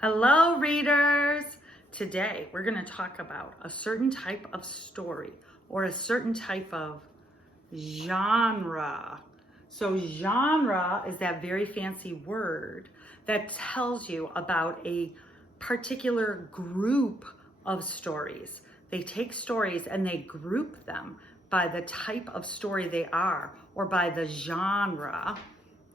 Hello, readers. Today, we're going to talk about a certain type of story or a certain type of genre. So genre is that very fancy word that tells you about a particular group of stories. They take stories and they group them by the type of story they are, or by the genre.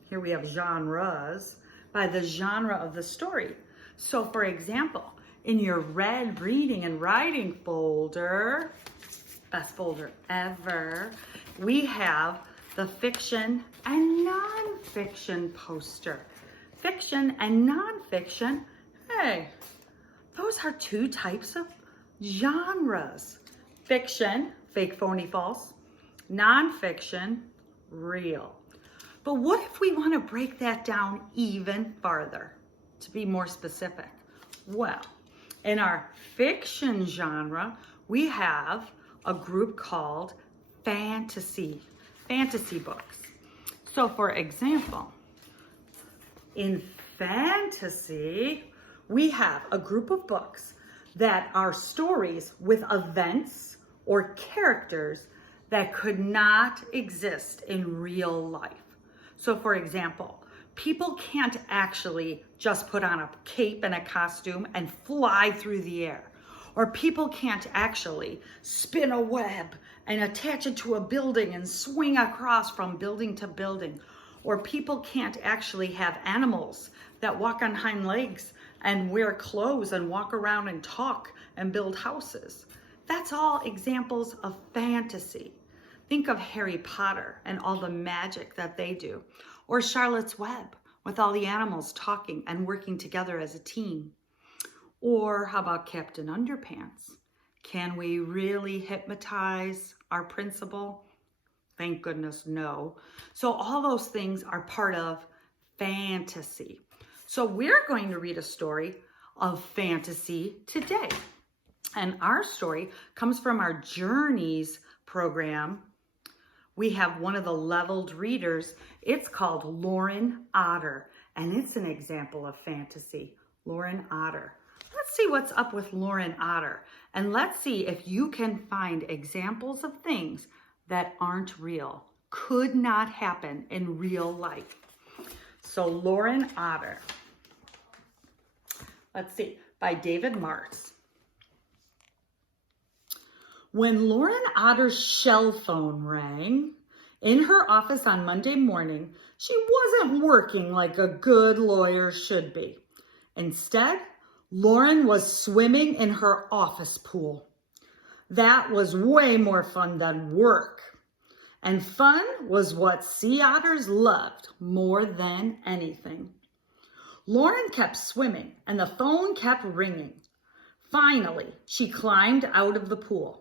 Here we have genres, by the genre of the story. So for example, in your red reading and writing folder, best folder ever, we have the fiction and nonfiction poster. Fiction and nonfiction, hey, those are two types of genres. Fiction, fake, phony, false. Nonfiction, real. But what if we want to break that down even farther, to be more specific? Well, in our fiction genre, we have a group called fantasy books. So for example, in fantasy, we have a group of books that are stories with events or characters that could not exist in real life. So for example, people can't actually just put on a cape and a costume and fly through the air. Or people can't actually spin a web and attach it to a building and swing across from building to building. Or people can't actually have animals that walk on hind legs and wear clothes and walk around and talk and build houses. That's all examples of fantasy. Think of Harry Potter and all the magic that they do. Or Charlotte's Web with all the animals talking and working together as a team. Or how about Captain Underpants? Can we really hypnotize our principal? Thank goodness, no. So all those things are part of fantasy. So we're going to read a story of fantasy today. And our story comes from our Journeys program. We have one of the leveled readers. It's called Lauren Otter, and it's an example of fantasy. Lauren Otter. Let's see what's up with Lauren Otter, and let's see if you can find examples of things that aren't real, could not happen in real life. So Lauren Otter. Let's see, by David Martz. When Lauren Otter's cell phone rang in her office on Monday morning, she wasn't working like a good lawyer should be. Instead, Lauren was swimming in her office pool. That was way more fun than work. And fun was what sea otters loved more than anything. Lauren kept swimming and the phone kept ringing. Finally, she climbed out of the pool.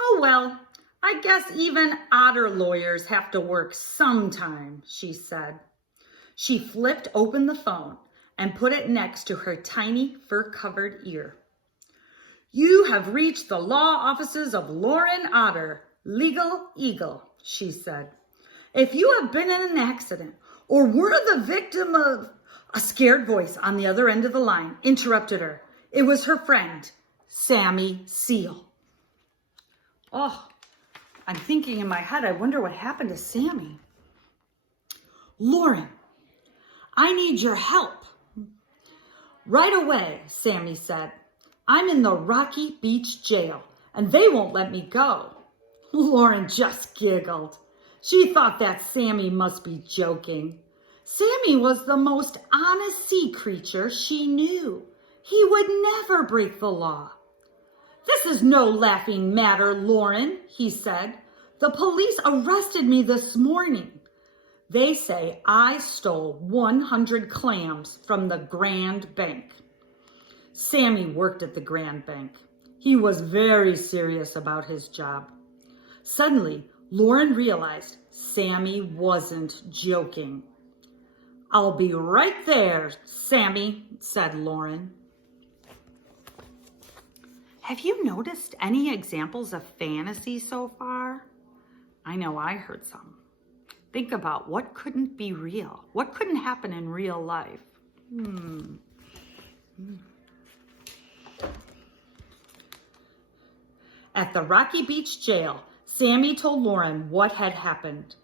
Oh, well, I guess even otter lawyers have to work sometime, she said. She flipped open the phone and put it next to her tiny fur-covered ear. You have reached the law offices of Lauren Otter, Legal Eagle, she said. If you have been in an accident or were the victim of... A scared voice on the other end of the line interrupted her. It was her friend, Sammy Seal. Oh, I'm thinking in my head, I wonder what happened to Sammy. Lauren, I need your help. Right away, Sammy said. I'm in the Rocky Beach jail, and they won't let me go. Lauren just giggled. She thought that Sammy must be joking. Sammy was the most honest sea creature she knew. He would never break the law. This is no laughing matter, Lauren, he said. The police arrested me this morning. They say I stole 100 clams from the Grand Bank. Sammy worked at the Grand Bank. He was very serious about his job. Suddenly, Lauren realized Sammy wasn't joking. I'll be right there, Sammy, said Lauren. Have you noticed any examples of fantasy so far? I know I heard some. Think about what couldn't be real. What couldn't happen in real life? At the Rocky Beach jail, Sammy told Lauren what had happened.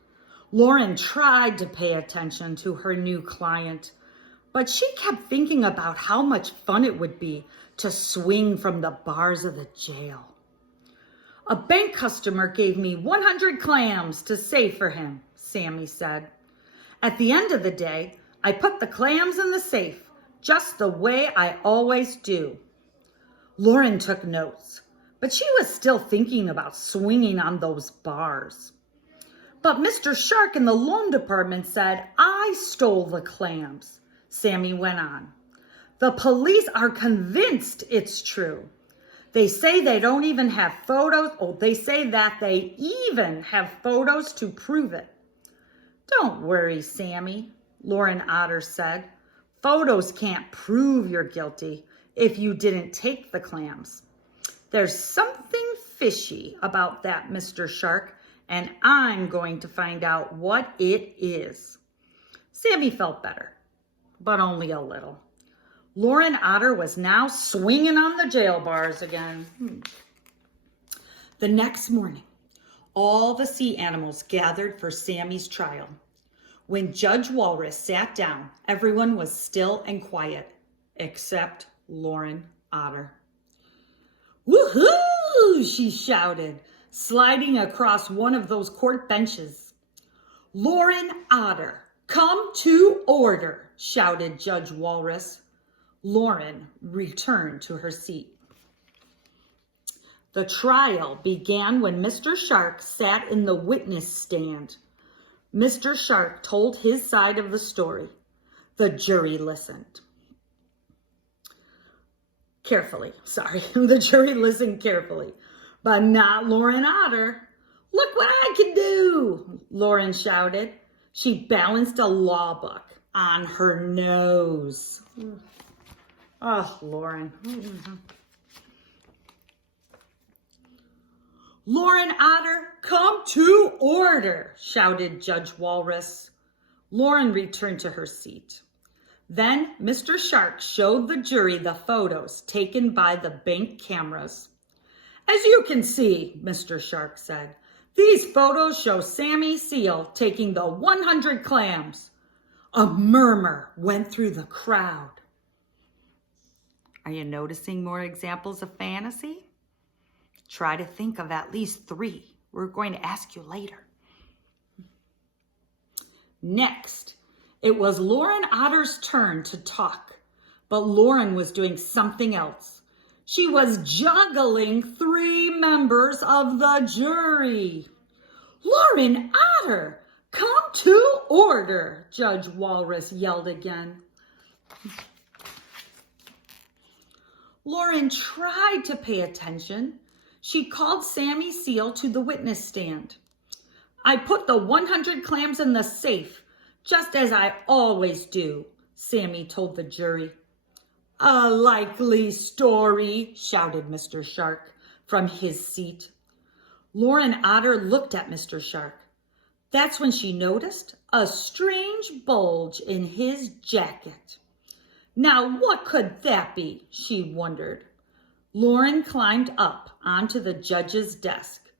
Lauren tried to pay attention to her new client, but she kept thinking about how much fun it would be to swing from the bars of the jail. A bank customer gave me 100 clams to save for him, Sammy said. At the end of the day, I put the clams in the safe, just the way I always do. Lauren took notes, but she was still thinking about swinging on those bars. But Mr. Shark in the loan department said I stole the clams, Sammy went on. The police are convinced it's true. They say they don't even have photos. They say that they even have photos to prove it. Don't worry, Sammy, Lauren Otter said. Photos can't prove you're guilty if you didn't take the clams. There's something fishy about that, Mr. Shark, and I'm going to find out what it is. Sammy felt better, but only a little. Lauren Otter was now swinging on the jail bars again. The next morning, all the sea animals gathered for Sammy's trial. When Judge Walrus sat down, everyone was still and quiet, except Lauren Otter. Woohoo! She shouted, sliding across one of those court benches. Lauren Otter, come to order, shouted Judge Walrus. Lauren returned to her seat. The trial began when Mr. Shark sat in the witness stand. Mr. Shark told his side of the story. The jury listened. The jury listened carefully, but not Lauren Otter. Look what I can do, Lauren shouted. She balanced a law book on her nose. Oh, Lauren. Lauren Otter, come to order, shouted Judge Walrus. Lauren returned to her seat. Then Mr. Shark showed the jury the photos taken by the bank cameras. As you can see, Mr. Shark said, these photos show Sammy Seal taking the 100 clams. A murmur went through the crowd. Are you noticing more examples of fantasy? Try to think of at least 3. We're going to ask you later. Next, it was Lauren Otter's turn to talk, but Lauren was doing something else. She was juggling 3 members of the jury. Lauren Otter, come to order, Judge Walrus yelled again. Lauren tried to pay attention. She called Sammy Seal to the witness stand. I put the 100 clams in the safe, just as I always do, Sammy told the jury. A likely story, shouted Mr. Shark from his seat. Lauren Otter looked at Mr. Shark. That's when she noticed a strange bulge in his jacket. Now, what could that be? She wondered. Lauren climbed up onto the judge's desk.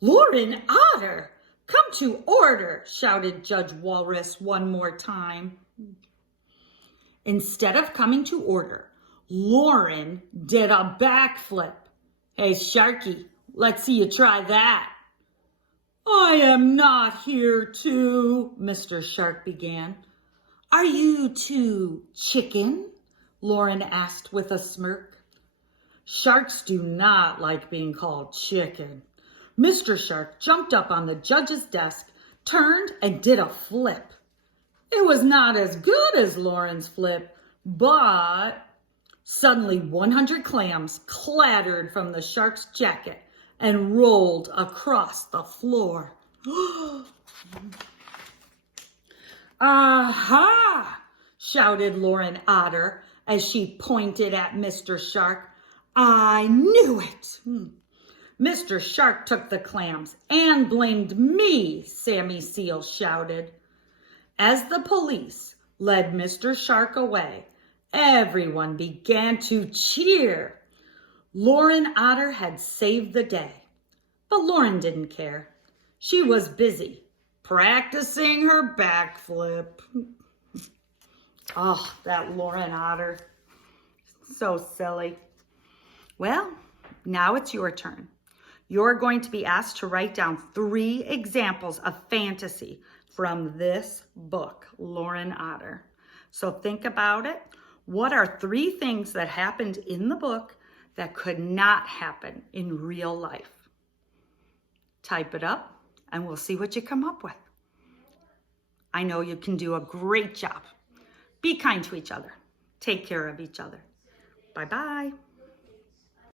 Lauren Otter, come to order, shouted Judge Walrus one more time. Instead of coming to order, Lauren did a backflip. Hey, Sharky, let's see you try that. I am not here to, Mr. Shark began. Are you too chicken? Lauren asked with a smirk. Sharks do not like being called chicken. Mr. Shark jumped up on the judge's desk, turned, and did a flip. It was not as good as Lauren's flip, but suddenly 100 clams clattered from the shark's jacket and rolled across the floor. Aha! Shouted Lauren Otter as she pointed at Mr. Shark. I knew it. Mr. Shark took the clams and blamed me, Sammy Seal shouted. As the police led Mr. Shark away, Everyone began to cheer. Lauren Otter had saved the day. But Lauren didn't care. She was busy practicing her backflip. Oh, that Lauren Otter. So silly. Well, now it's your turn. You're going to be asked to write down 3 examples of fantasy from this book, Lauren Otter. So think about it. What are 3 things that happened in the book that could not happen in real life? Type it up and we'll see what you come up with. I know you can do a great job. Be kind to each other. Take care of each other. Bye-bye.